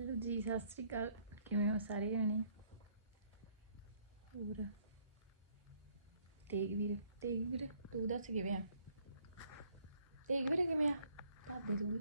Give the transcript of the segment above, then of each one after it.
Hello ਜੀ, ਸਤਿ ਸ੍ਰੀ ਅਕਾਲ। ਕਿਵੇਂ ਹੋ ਸਾਰੇ ਜਣੇ? ਹੋਰ? ਤੇਗ ਵੀਰ ਤੇਗ ਵੀਰ, ਤੂੰ ਦੱਸ ਕਿਵੇਂ ਆ? ਤੇਗ ਵੀਰ ਕਿਵੇਂ ਆ? ਦੱਸ ਤੂੰ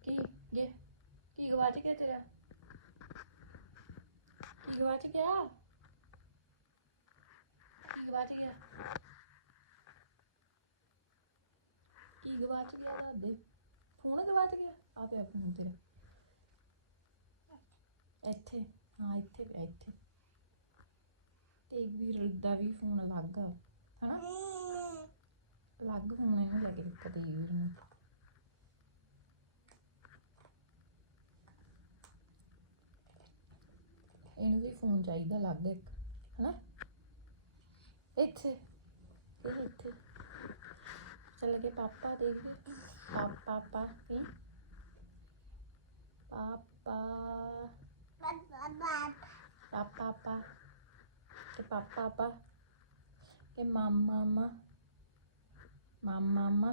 ਕੀ ਗੇ ਕੀ ਗਵਾਚ ਗਿਆ ਤੇਰਾ? ਕੀ ਗਵਾਚ ਗਿਆ? ਕੀ ਗਵਾਚ ਗਿਆ? ਕੀ ਗਵਾਚ ਗਿਆ ਦੱਸ ਫੋਨ ਗਵਾਚ ਗਿਆ? ਆ ਪਿਆ ਫੋਨ ਤੇਰਾ ਇੱਥੇ, ਹਾਂ, ਇੱਥੇ ਪਿਆ, ਇੱਥੇ। ਤੇ ਵੀਰ ਦਾ ਵੀ ਫੋਨ ਅਲੱਗ ਆ, ਹਨਾ? ਅਲੱਗ ਫੋਨ ਇਹਨੂੰ ਲੈ ਕੇ ਦਿੱਤਾ ਤੇ ਵੀਰ ਨੂੰ ਇਹਨੂੰ ਵੀ ਫੋਨ ਚਾਹੀਦਾ ਅਲੱਗ ਇੱਕ, ਹਨਾ? ਇੱਥੇ, ਇਹ ਇੱਥੇ। ਚੱਲ ਕੇ ਪਾਪਾ ਦੇਖ ਪਾਪਾ ਪਾਪਾ, ਕੀ? ਪਾਪਾ ਪਾਪਾ ਪਾਪਾ ਤੇ ਪਾਪਾ ਪਾਪਾ ਤੇ ਮਾਮਾ ਮਾਮਾ ਮਾਮਾ ਮਾਮਾ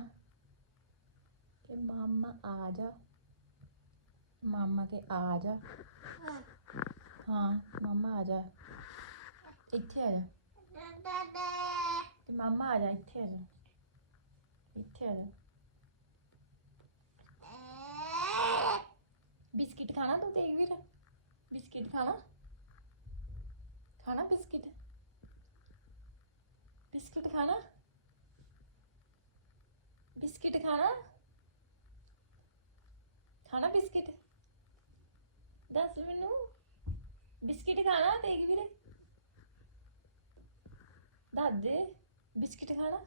ਤੇ ਮਾਮਾ ਆ ਜਾ ਮਾਮਾ ਕੇ ਆ ਜਾ ਹਾਂ ਮਾਮਾ ਆ ਜਾ ਇੱਥੇ ਆ ਜਾ ਤੇ ਮਾਮਾ ਆ ਜਾ ਇੱਥੇ ਆ ਜਾ ਇੱਥੇ ਆ ਜਾ ਬਿਸਕਿਟ ਖਾਣਾ ਤੂੰ ਤੇ ਵੀਰ? ਬਿਸਕਿਟ ਖਾਣਾ? ਖਾਣਾ ਬਿਸਕਿਟ? ਬਿਸਕਿਟ ਖਾਣਾ? ਬਿਸਕਿਟ ਖਾਣਾ? ਖਾਣਾ ਬਿਸਕਿਟ? ਦੱਸ ਮੈਨੂੰ। ਬਿਸਕਿਟ ਖਾਣਾ ਦੇਖ ਵੀਰੇ? ਦੱਸ ਬਿਸਕਿਟ ਖਾਣਾ?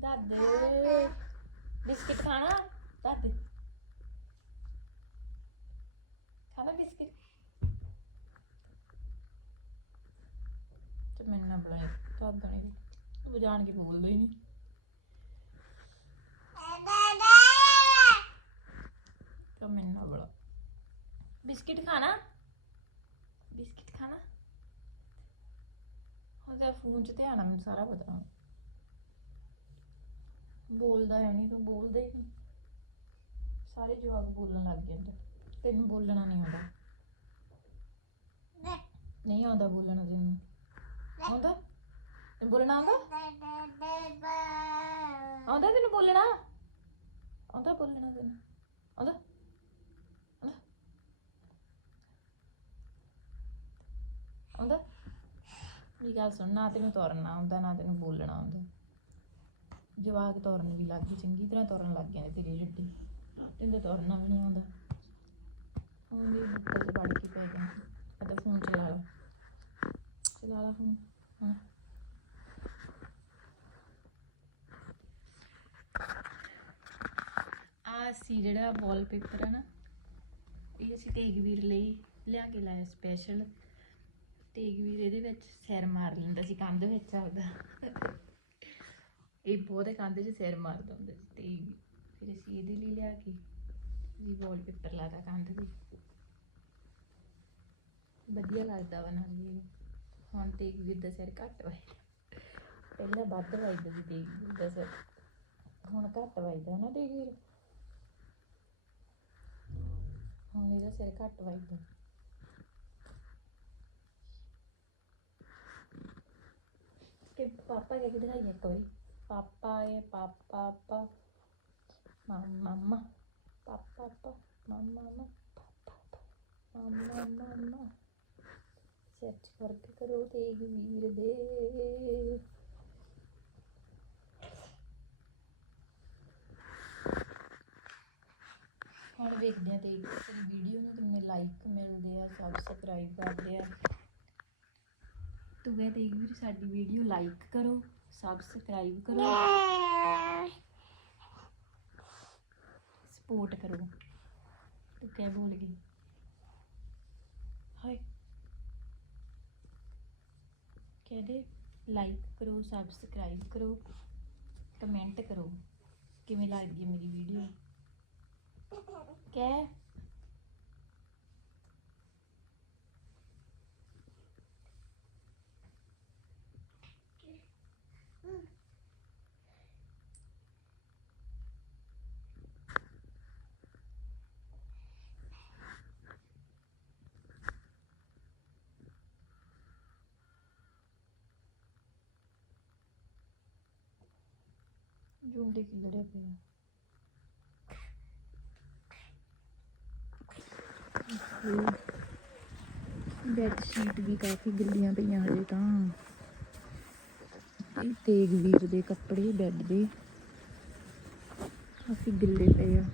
ਦੱਸ ਦੇ ਬਿਸਕਿਟ ਖਾਣਾ ਦੱਸ ਦੇ ਖਾਣਾ ਬਿਸਕਿਟ ਤੇ ਮੈਨੂੰ ਨਾ ਤਾਂ ਗਣੇ ਉਹ ਜਾਣ ਕੇ ਬੋਲਦਾ ਹੀ ਨਹੀਂ। ਤਾਂ ਮੈਨੂੰ ਨਾ ਬਿਸਕਿਟ ਖਾਣਾ? ਬਿਸਕਿਟ ਖਾਣਾ? ਉਹਦਾ ਫੋਨ 'ਚ ਧਿਆਨ ਆ, ਮੈਨੂੰ ਸਾਰਾ ਪਤਾ। ਬੋਲਦਾ ਹੈ ਨਹੀਂ, ਤੂੰ ਬੋਲਦਾ ਹੀ ਨਹੀਂ। ਸਾਰੇ ਜਵਾਕ ਬੋਲਣ ਲੱਗ ਜਾਂਦੇ ਤੈਨੂੰ ਬੋਲਣਾ ਨਹੀਂ ਆਉਂਦਾ। ਨਹੀਂ ਆਉਂਦਾ ਬੋਲਣਾ ਤੈਨੂੰ ਆਉਂਦਾ? ਤੈਨੂੰ ਬੋਲਣਾ ਆਉਂਦਾ? ਆਉਂਦਾ ਤੈਨੂੰ ਬੋਲਣਾ? ਆਉਂਦਾ ਬੋਲਣਾ ਤੈਨੂੰ। ਆਉਂਦਾ? ਆਉਂਦਾ? ਆਉਂਦਾ? ਇਹ ਗੱਲ ਸੁਣ, ਨਾ ਤੈਨੂੰ ਤੁਰਨਾ ਆਉਂਦਾ, ਨਾ ਤੈਨੂੰ ਬੋਲਣਾ ਆਉਂਦਾ। ਜਵਾਕ ਤੁਰਨ ਵੀ ਲੱਗ ਗਈ ਚੰਗੀ ਤਰ੍ਹਾਂ ਤੁਰਨ ਲੱਗ ਗਏ ਤੇਰੀ ਜੱਡੀ ਤੈਨੂੰ ਤਾਂ ਤੁਰਨਾ ਵੀ ਨਹੀਂ ਆਉਂਦਾ। ਹੁਣ ਵੀ ਬੁੱਕਲ ਵੜ ਕੇ ਪੈ ਜਾ ਅਦਾ ਫੋਨ ਚਲਾ ਲਾ। ਚਲਾ ਲਾ ਫੋਨ। ਆ ਸੀ ਜਿਹੜਾ ਵਾਲਪੇਪਰ ਹੈ ਨਾ, ਇਹ ਅਸੀਂ ਤੇਗਵੀਰ ਲਈ ਲਿਆ ਕੇ ਲਾਇਆ ਸਪੈਸ਼ਲ ਤੇਗਵੀਰ ਇਹਦੇ ਵਿੱਚ ਸਿਰ ਮਾਰ ਲੈਂਦਾ ਸੀ, ਕੰਧ ਵਿੱਚ ਆਪਦਾ। ਇਹ ਬਹੁਤੇ ਕੰਧ 'ਚ ਸਿਰ ਮਾਰਦਾ ਹੁੰਦਾ ਸੀ, ਤੇ ਫਿਰ ਅਸੀਂ ਇਹਦੇ ਲਈ ਲਿਆ ਕੇ ਜੀ ਵਾਲਪੇਪਰ ਲਾਤਾ ਕੰਧ ਤੇ। ਵਧੀਆ ਲੱਗਦਾ ਵਾ ਨਾ ਜੀ ਹੁਣ ਤੇਗਵੀਰ ਦਾ ਸਿਰ ਘੱਟ ਵੱਜਦਾ। ਪਹਿਲਾਂ ਵੱਧ ਵੱਜਦਾ ਸੀ ਤੇਗਵੀਰ ਦਾ ਸਿਰ। ਹੁਣ ਘੱਟ ਵੱਜਦਾ ਨਾ ਤੇਗਵੀਰ ਹੁਣ ਇਹਦਾ ਸਿਰ ਘੱਟ ਵੱਜਦਾ। ਕਿ ਪਾਪਾ ਕਹਿ ਕੇ ਦਿਖਾਈ ਇੱਕ ਵਾਰੀ। ਪਾਪਾ ਏ, ਪਾਪਾ, ਪਾ। ਮਮਾ ਪਾਪਾ, ਪਾ। ਮਮਾ ਪਾਪਾ ਮਮਾ ਮਮਾ ਸਰਚ ਕਰਕੇ ਕਰੋ ਤੇਗ ਵੀਰ ਦੇ। ਹੁਣ ਵੇਖਦੇ ਆ ਤੇ ਵੀਡੀਓ ਨੂੰ ਕਿੰਨੇ ਲਾਈਕ ਮਿਲਦੇ ਆ ਸਬਸਕ੍ਰਾਈਬ ਕਰਦੇ ਆ। ਤੂੰ ਕਹਿ ਤੇ ਵੀਰ, ਸਾਡੀ ਵੀਡੀਓ ਲਾਈਕ ਕਰੋ ਸਬਸਕ੍ਰਾਈਬ ਕਰੋ। ਸਪੋਰਟ ਕਰੋ। ਤੂੰ ਕਹਿ ਬੋਲ ਗਈ? ਹਾਏ। ਕਹਦੇ? ਲਾਈਕ ਕਰੋ ਸਬਸਕ੍ਰਾਈਬ ਕਰੋ ਕਮੈਂਟ ਕਰੋ। ਕਿਵੇਂ ਲੱਗਦੀ ਹੈ ਮੇਰੀ ਵੀਡੀਓ ਕਹਿ ਜੂੰਡੇ ਕਿੱਧਰੇ ਪਿਆ ਬੈੱਡ ਸ਼ੀਟ ਵੀ ਕਾਫੀ ਗਿੱਲੀਆਂ ਪਈਆਂ ਹਜੇ ਤਾਂ। ਇਹ ਤੇਗ ਦੇ ਕੱਪੜੇ ਬੈੱਡ ਦੇ। ਕਾਫੀ ਗਿੱਲੇ ਪਏ ਆ।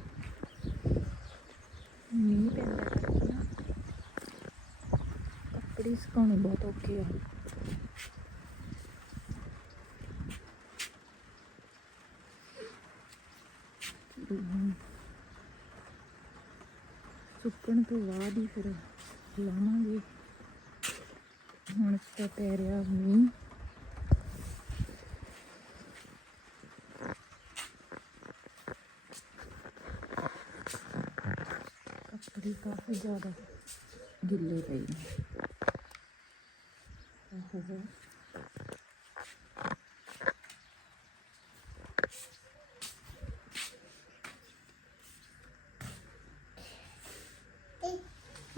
ਮੀਂਹ ਪੈਂਦਾ ਕਰਕੇ ਨਾ ਕੱਪੜੇ ਸੁਕਾਉਣੇ ਬਹੁਤ ਔਖੇ ਆ। ਸੁੱਕਣ ਤੋਂ ਬਾਅਦ ਹੀ ਫਿਰ ਲਾਵਾਂਗੇ। ਹੁਣ ਤਾਂ ਪੈ ਰਿਹਾ ਮੀਂਹ। ਕੱਪੜੇ ਕਾਫੀ ਜ਼ਿਆਦਾ ਗਿੱਲੇ ਪਏ ਨੇ। ਆਹੋ।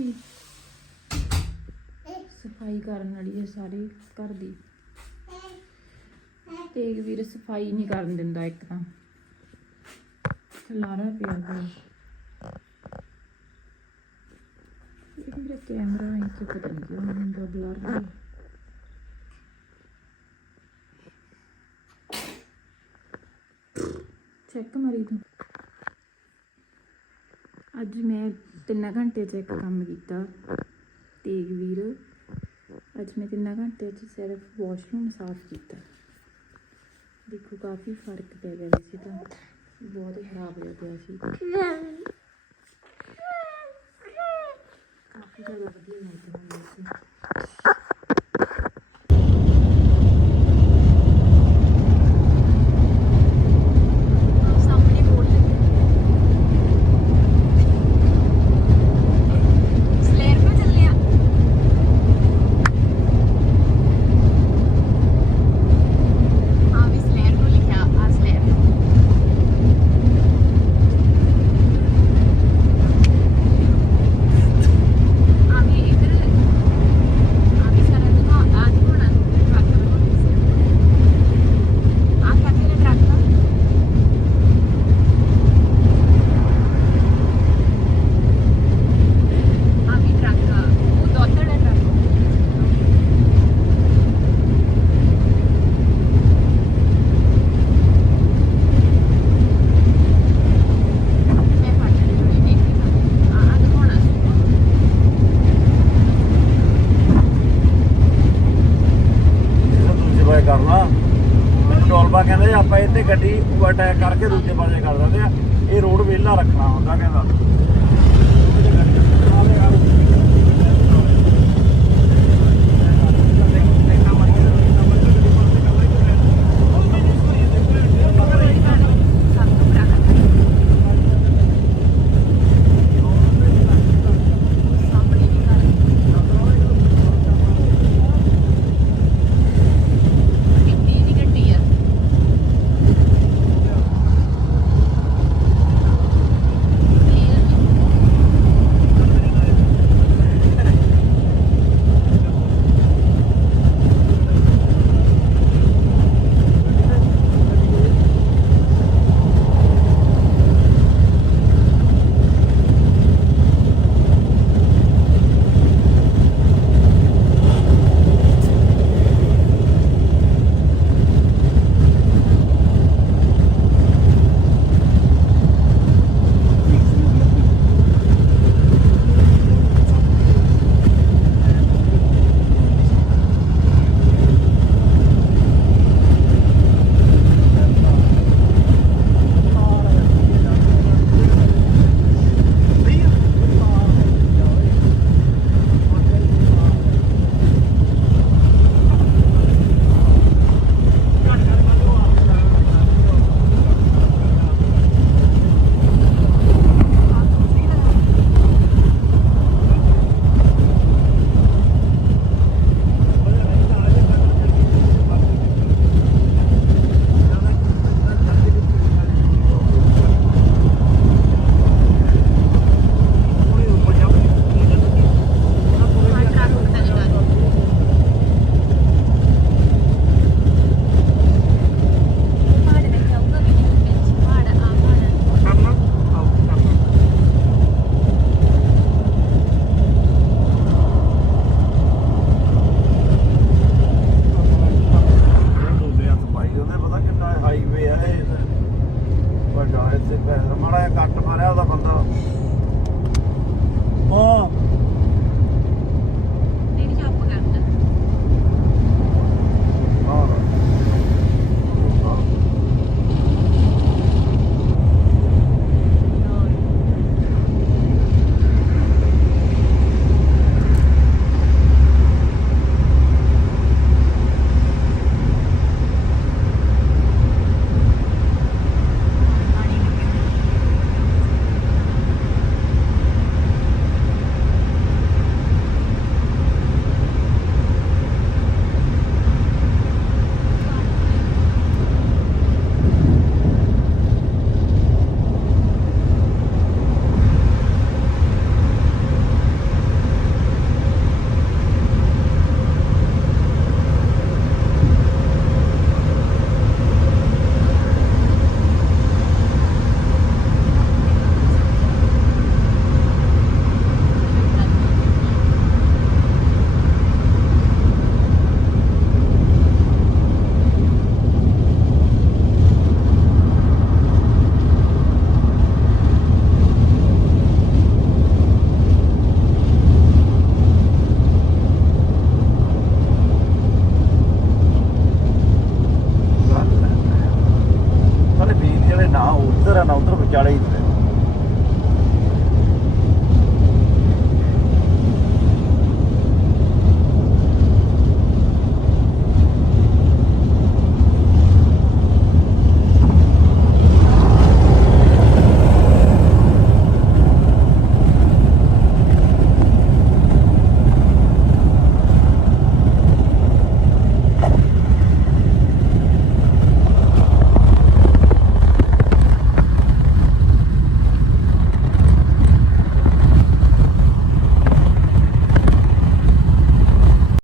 ਕੀ ਸਫ਼ਾਈ ਕਰਨ ਵਾਲੀ ਹੈ ਸਾਰੇ ਘਰ ਦੀ। ਤੇਗ ਵੀਰ ਸਫ਼ਾਈ ਨਹੀਂ ਕਰਨ ਦਿੰਦਾ ਇੱਕ ਤਾਂ। ਖਲਾਰਾ ਪਿਆ ਹੋਇਆ। ਇਹ ਮੇਰਾ ਕੈਮਰਾ ਹੈ ਕਿ ਪਤਾ ਨਹੀਂ ਕਿਉਂ ਹੁੰਦਾ ਬਲਰ ਚੈੱਕ ਮਾਰੀ ਤੂੰ। ਅੱਜ ਮੈਂ ਤਿੰਨ ਘੰਟੇ ਚ ਇੱਕ ਕੰਮ ਕੀਤਾ। ਤੇਗ ਵੀਰ ਅੱਜ ਮੈਂ ਤਿੰਨ ਘੰਟੇ ਚ ਸਿਰਫ ਵਾਸ਼ਰੂਮ ਸਾਫ਼ ਕੀਤਾ। ਦੇਖੋ ਕਾਫੀ ਫ਼ਰਕ ਪੈ ਗਿਆ ਵੈਸੇ ਤਾਂ। ਬਹੁਤ ਹੀ ਖਰਾਬ ਹੋਇਆ ਪਿਆ ਸੀ। ਕਾਫੀ ਜ਼ਿਆਦਾ ਵਧੀਆ ਲੱਗਦਾ ਹੁੰਦਾ ਸੀ ਸਾਹਮਣੇ ਬੋਲ ਸਲੇਰ ਪੇ ਚੱਲੇ ਆ ਹਾਂ ਵੀ ਸਲੇਰ ਨੂੰ ਲਿਖਿਆ ਆ ਸਲੇਰ ਆ ਵੀ ਇਧਰ ਆ ਵੀ ਸਾਰਾ ਦਿਖਾ ਆ ਦਿਖਾਉਣਾ ਟਰੱਕ ਆ ਕਰਦੇ ਨੇ ਟਰੱਕ ਆ ਵੀ ਟਰੱਕ ਉਹ ਦੋਤੜ ਹੈ ਟਰੱਕ ਮੈਂ ਫੜ ਲਈ ਇੱਕ ਆ ਆ ਦਿਖਾਉਣਾ ਇਹਦਾ ਦੂਜੇ ਪਾਸੇ ਕਰਨਾ ਮੈਨੂੰ ਟੋਲਬਾ ਕਹਿੰਦੇ ਗੱਡੀ ਓਵਰਟੇਕ ਕਰਕੇ ਦੂਜੇ ਪਾਸੇ ਕਰ ਦਿੰਦੇ ਆ। ਇਹ ਰੋਡ ਵਿਹਲਾ ਰੱਖਣਾ ਹੁੰਦਾ ਕਹਿੰਦਾ।